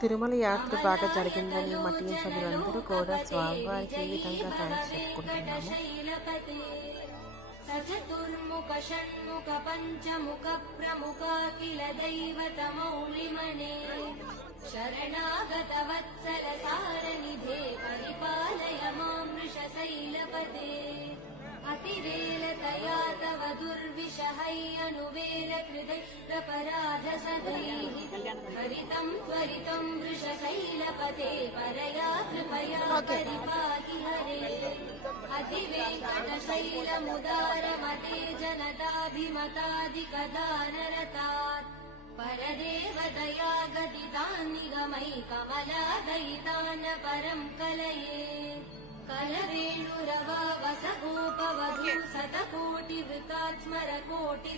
తిరుమల యాత్ర బాగా జరిగిందని మా టీం సభ్యులందరూ కూడా స్వామివారికి ఈ విధంగా థ్యాంక్స్ చెప్పుకుంటున్నాము. చతుర్ముఖ షణ్ముఖ పంచముఖ ప్రముఖాఖిల దైవతమౌళిమనే శరణాగత వత్సల సారనిధే పరిపాలయ మాం వృషశైలపదే అతివేలతయా తవ దుర్విషహయ్యనువేల కృతైరపరాధ సదైః హరితం త్వరితం వృషశైలపదే పరయా కృపయా పరిపాహి హరే అతివేంకటశైలముదారమతే జనతాభిమతాదికదానరతాత్ పరదేవతయా గదితాన్నిగమై కమలాదయితాన పరం కలయే కలవేణురవా వసగోపవధూ శతకోటి వృతాత్ స్మర కోటి